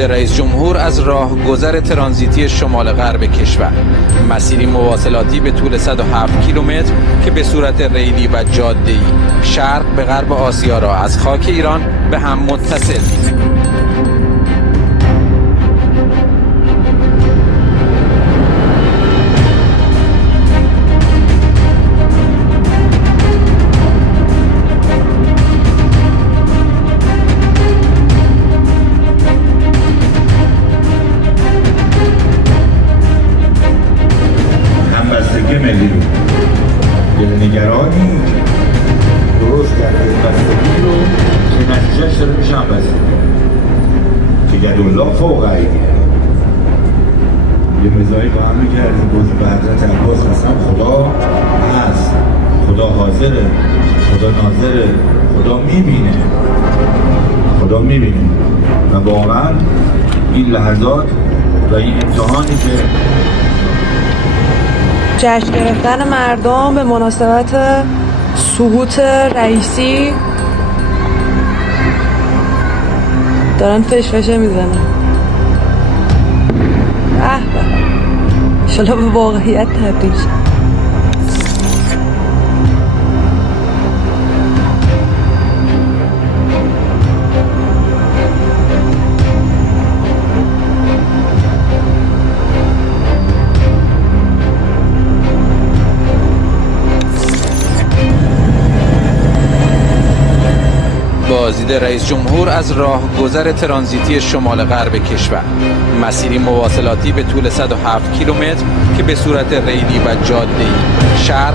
بازدید رئیس جمهور از راهگذر ترانزیتی شمال غرب کشور، مسیری مواصلاتی به طول 107 کیلومتر که به صورت ریلی و جاده‌ای شرق به غرب آسیا را از خاک ایران به هم متصل می‌کند. ملی رو نگرانی درست کرده بستگی رو که نتیجهش داره میشه همبستگی که یدالله فوق ایدیه. یه مزایی با هم میکردیم بود به حضرت عباس قسم خدا هست، خدا حاضره، خدا ناظره، خدا میبینه و واقعا این لحظات و این امتحانی که جشن گرفتن مردم به مناسبت سقوط رئیسی دارن فشفشه میزنن. انشالله به واقعیت تبدیل شه. بازدید رئیس جمهور از راهگذر ترانزیتی شمال غرب کشور، مسیری مواصلاتی به طول 107 کیلومتر که به صورت ریلی و جاده‌ای شرق